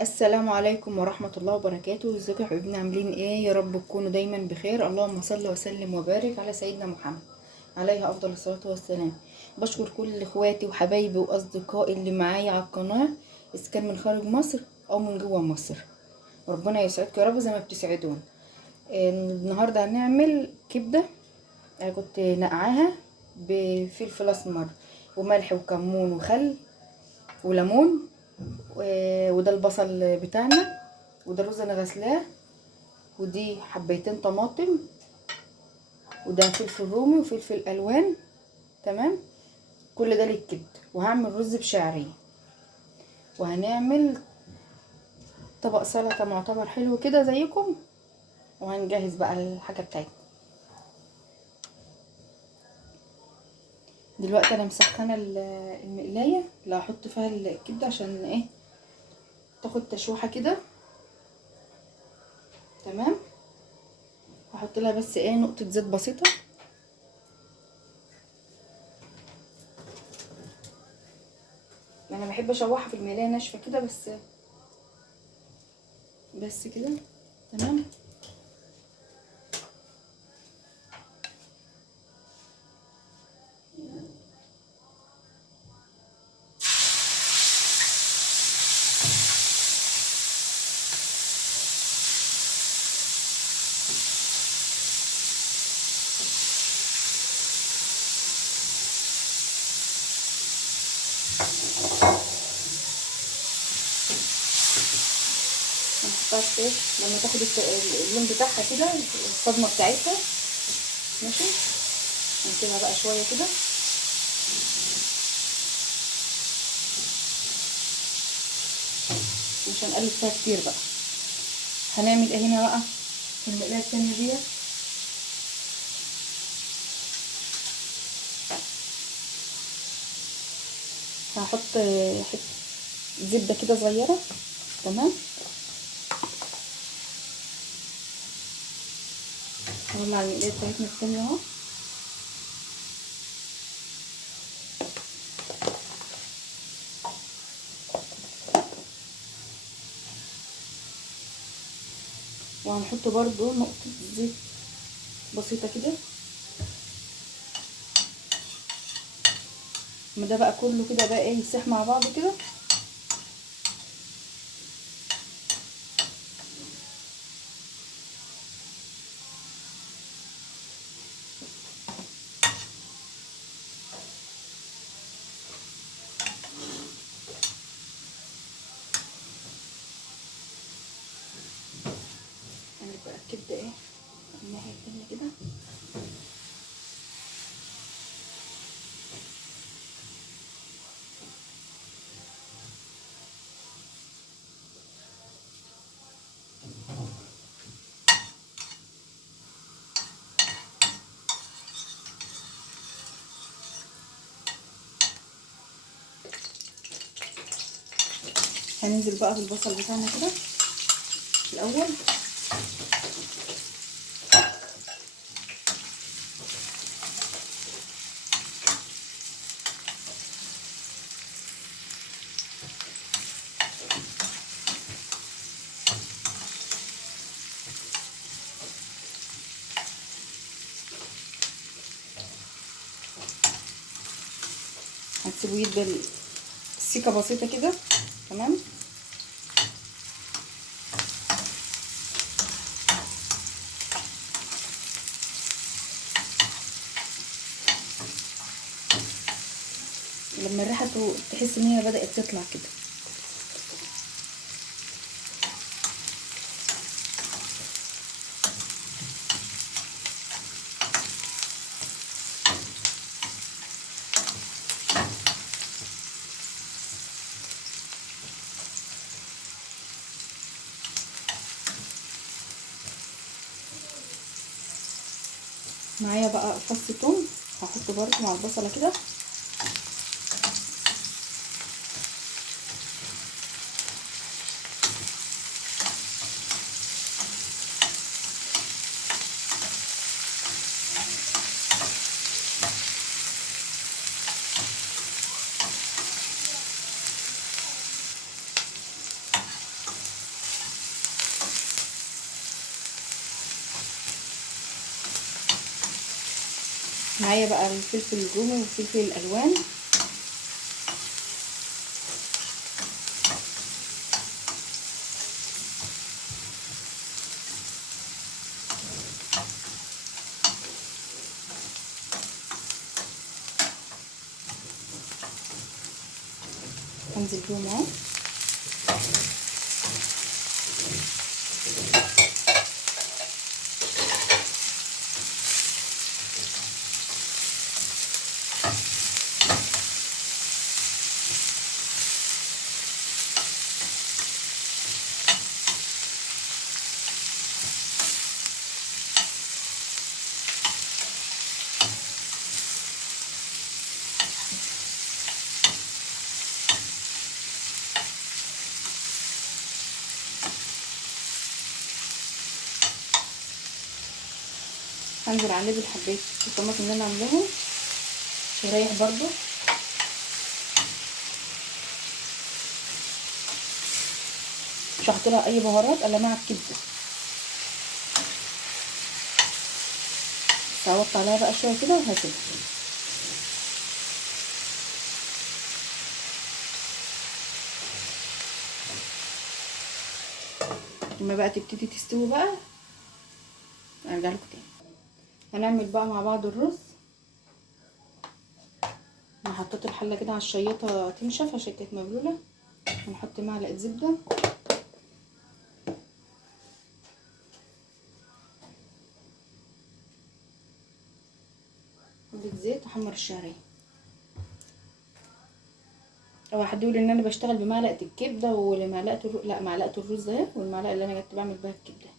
السلام عليكم ورحمة الله وبركاته. ازيكم يا حبايبنا؟ عاملين ايه؟ يا رب تكونوا دايما بخير. اللهم صل وسلم وبارك على سيدنا محمد عليه افضل الصلاة والسلام. بشكر كل اخواتي وحبايبي واصدقائي اللي معايا على القناة، اذا كان من خارج مصر او من جوه مصر. ربنا يسعدكم يا رب زي ما بتسعدون. النهارده هنعمل كبدة. انا كنت نقعاها بفلفل اسمر وملح وكمون وخل وليمون، وده البصل بتاعنا، وده الرز انا غسلاه، ودي حبيتين طماطم، وده فلفل رومي وفلفل الوان. تمام. كل ده للكبد. وهعمل رز بشعريه، وهنعمل طبق سلطه معتبر حلو كده زيكم. وهنجهز بقى الحاجه بتاعتنا. دلوقتي انا مسخنه المقلايه اللي هحط فيها الكبده عشان ايه، تاخد تشويحه كده. تمام. هحط لها بس ايه نقطه زيت بسيطه. انا بحب اشوحها في المقلايه ناشفه كده، بس كده. تمام. هنحطها ايه لما تاخد اللون بتاعها كده، الصدمه بتاعتها. ماشي. هنسيبها بقى شويه كده. مش هنقلب فيها كتير بقى. هنعمل ايه هنا بقى في المقلايه التانيه ديت؟ هحط حته زبده كده صغيره. تمام. هنولع المقلايه بتاعتنا التانيه اهو. وهنحط برضو نقطه زيت بسيطه كده. ما ده بقى كله كده بقى ايه يسيح مع بعض كده. هنبقى بقى الكبده ايه الناحيه التانيه كده. هننزل بقى بالبصل بتاعنا كده الاول. هتسيبه يدبل سيكه بسيطه كده. تمام. لما الريحه تحس ان هي بدات تطلع كده. معايا بقى فص ثوم هحطه برضه مع البصله كده. معايا بقى الفلفل الرومي والفلفل الالوان. هنزل بيهم اهو. هنزل عليه بالحبات الطماطم اللي انا عاملاهم شرايح برضو. مش هحط لها اي بهارات الا مع الكبده. هوطي عليها بقى شويه كده وهسيبها. لما بقى تبتدي تستوي بقى ارجع لكم تاني. هنعمل بقى مع بعض الرز. انا حطيت الحله كده على الشياطه تنشف عشان كانت مبلوله. هنحط معلقه زبده، حبه زيت، احمر الشعريه. اوعى حد يقول ان انا بشتغل بمعلقه الكبده ومعلقه لا، معلقه الرز اهي، والمعلقه اللي انا كنت بعمل بيها الكبده.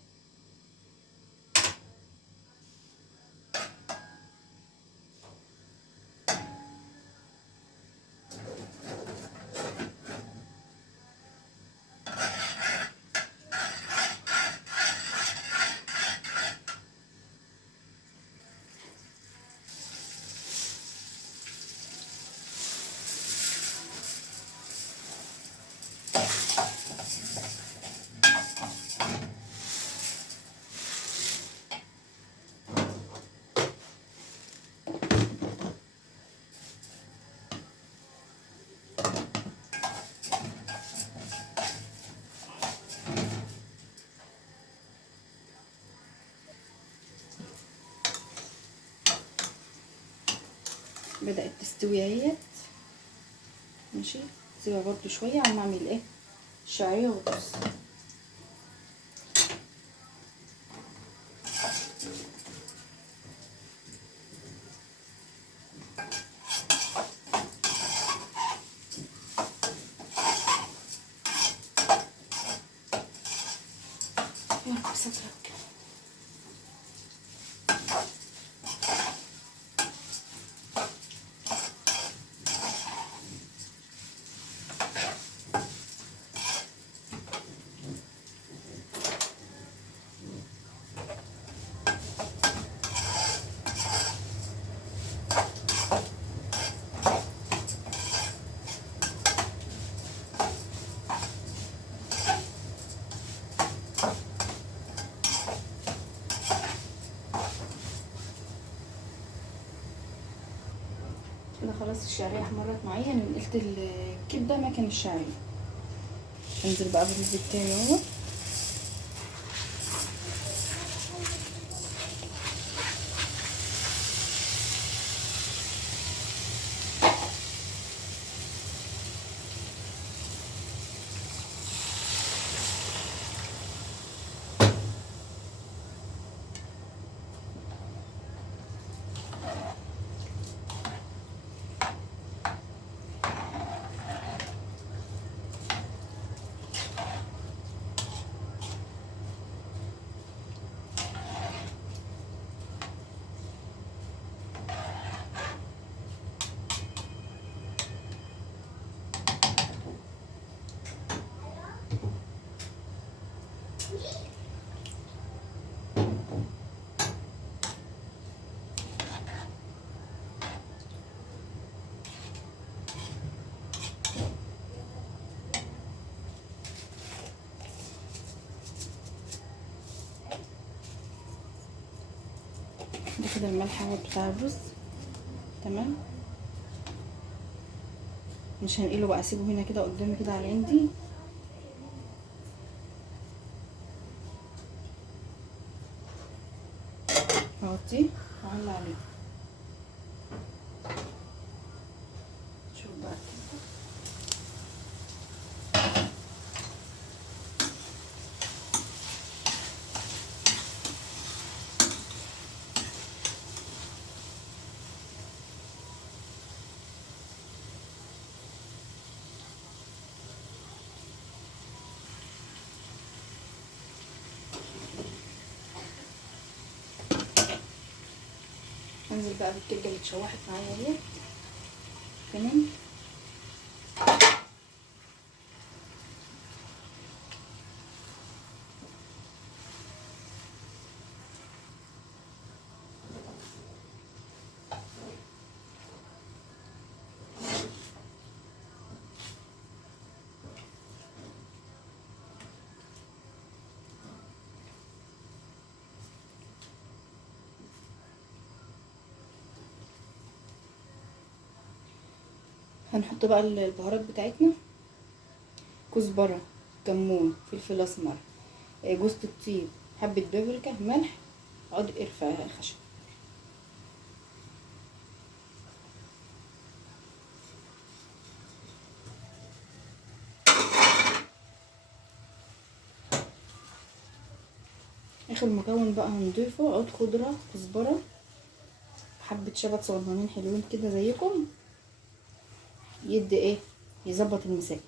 بدأت تستوي اهيت. ماشي، سيبها برضو شويه على ما اعمل ايه الشعريه والرز. يا رب سترك. كده خلاص الشعريه احمرت معايا. انا نقلت الكبده مكان الشعريه. انزل بقى بالرز بتاعي اهو. ده كده الملح اهو بتاع الرز. تمام. مش هنقله بقى، اسيبه هنا كده قدامي كده على عندي. اغطيه واعلى عليه. شوف بقى كده. هنزل بقى بالكبده اللي اتشوحت معايا ديت. تمام. هنحط بقى البهارات بتاعتنا: كزبره، كمون، فلفل اسمر، جوز الطيب، حبه بابريكا، ملح، عود قرفه خشب. اخر مكون بقى هنضيفه عود خضره، كزبره، حبه شبت صغننين حلوين كده زيكم، يدي ايه، يظبط المساء.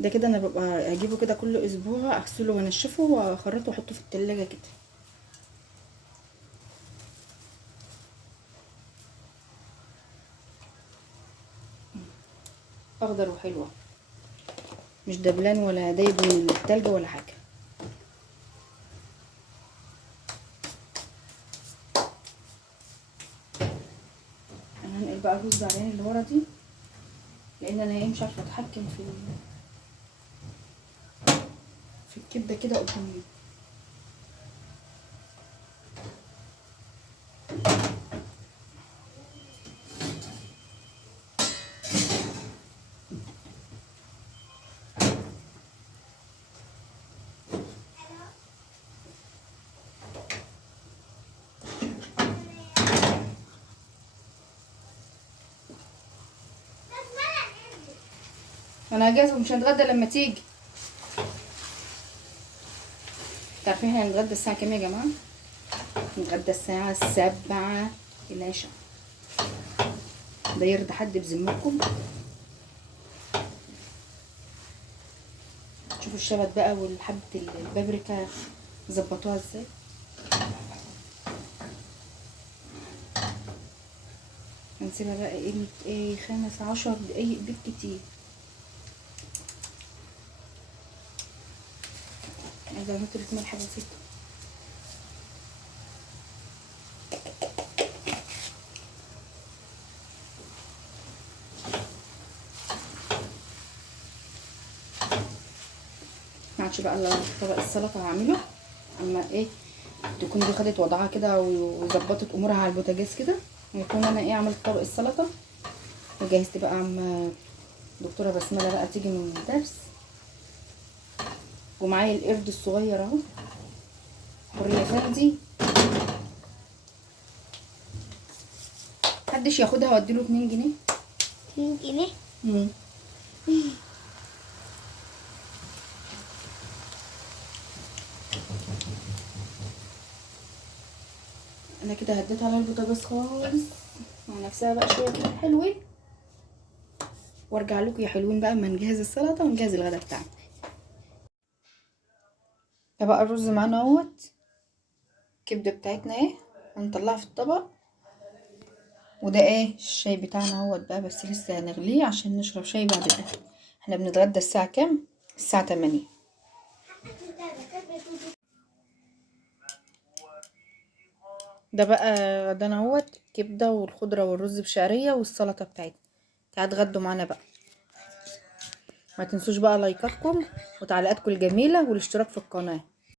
ده كده انا ببقى اجيبه كده كل اسبوع، اغسله وانشفه واخرطه واحطه في التلاجة كده. اخضر وحلوه، مش دبلان ولا دايب من التلج ولا حاجه. انا هنقل بقى الرز على العين اللي ورا دي، لان انا مش عارفه اتحكم في الكبده كده قدامي. انا هجهز ومش هنتغدى لما تيجي. تعرفين احنا هنتغدى الساعه كام يا جماعه؟ نتغدى الساعه 7 العشاء. ده يرضى حد بذمتكم؟ شوفوا الشبت بقى والحبة البابريكا ظبطوها ازاي. هنسيبها بقى ايه 15 دقايق بالكتير. عايزه احط لك ملح بسيط. معادش بقى طبق السلطه هعمله اما ايه تكون دي خدت وضعها كده وظبطت امورها على البوتاجاز كده، يكون انا ايه عملت طبق السلطه وجهزت بقى عم دكتوره بسمله بقى تيجي من الدرس، ومعايا القرد الصغير اهو حريه فردي، محدش ياخدها واديله 2 جنيه. 2 جنيه؟ انا كده هديت على البوتاجاز خالص مع نفسها بقى شويه كده حلوين، وارجع لكم يا حلوين بقى اما نجهز السلطه ونجهز الغدا بتاعنا. ده بقى الرز معانا اهوت. الكبده بتاعتنا اهي هنطلعها في الطبق. وده ايه الشاي بتاعنا اهوت بقى، بس لسه هنغليه عشان نشرب شاي بعد الاكل. احنا بنتغدى الساعه كام؟ الساعه 8. ده بقى غدانا اهوت، كبده والخضره والرز بشعريه والسلطه بتاعتنا. تعالوا اتغدوا معانا بقى. ما تنسوش بقى لايكاتكم وتعليقاتكم الجميله والاشتراك في القناه.